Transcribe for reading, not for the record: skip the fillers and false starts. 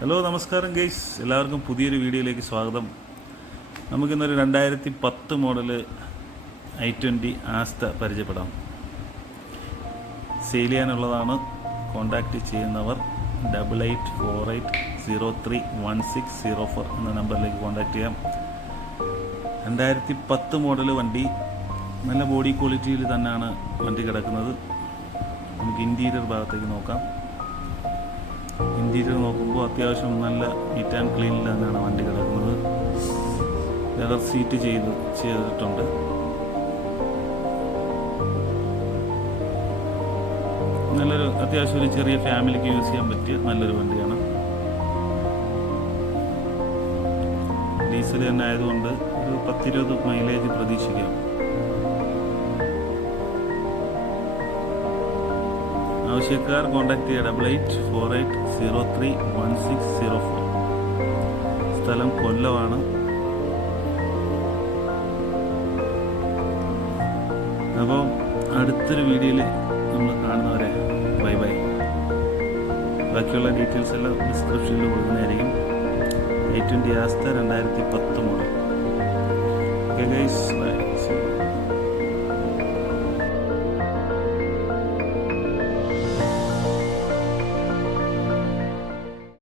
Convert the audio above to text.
Hello നമസ്കാരം guys, എല്ലാവർക്കും പുതിയൊരു വീഡിയോയിലേക്ക് സ്വാഗതം. നമുക്കിന്നൊരു 2010 മോഡൽ i20 ആസ്റ്റ പരിചയപ്പെടാം. സെയിൽ ചെയ്യാനുള്ളതാണ്. കോൺടാക്റ്റ് ചെയ്യുന്നവർ 8848031604 എന്ന നമ്പറിലേക്ക് കോൺടാക്റ്റ് ചെയ്യാം. 2010 മോഡൽ വണ്ടി നല്ല ബോഡി ക്വാളിറ്റിയിൽ തന്നെയാണ് വണ്ടി കിടക്കുന്നത്. നമുക്ക് ഇൻറ്റീരിയർ ഭാഗത്തേക്ക് നോക്കാം. ഇൻറ്റീരിയർ നോക്കുമ്പോൾ അത്യാവശ്യം നല്ല നീറ്റ് ആൻഡ് ക്ലീനിൽ തന്നെയാണ് വണ്ടി കിടക്കുന്നത്. ലെതർ സീറ്റ് ചെയ്തിട്ടുണ്ട്. നല്ലൊരു അത്യാവശ്യം ഒരു ചെറിയ ഫാമിലിക്ക് യൂസ് ചെയ്യാൻ പറ്റിയ നല്ലൊരു വണ്ടിയാണ്. ഡീസൽ തന്നെ ആയതുകൊണ്ട് ഒരു 10-20 മൈലേജ് പ്രതീക്ഷിക്കാം. ആവശ്യക്കാർ കോൺടാക്ട് ചെയ്യുക 8848031604. സ്ഥലം കൊല്ലമാണ്. അപ്പോൾ അടുത്തൊരു വീഡിയോയിൽ നമ്മൾ കാണുന്നവരെ ബൈ ബൈ. ബാക്കിയുള്ള ഡീറ്റെയിൽസ് എല്ലാം ഡിസ്ക്രിപ്ഷനിൽ കൊടുക്കുന്നതായിരിക്കും. i20 Asta 2010 model. Okay guys, by.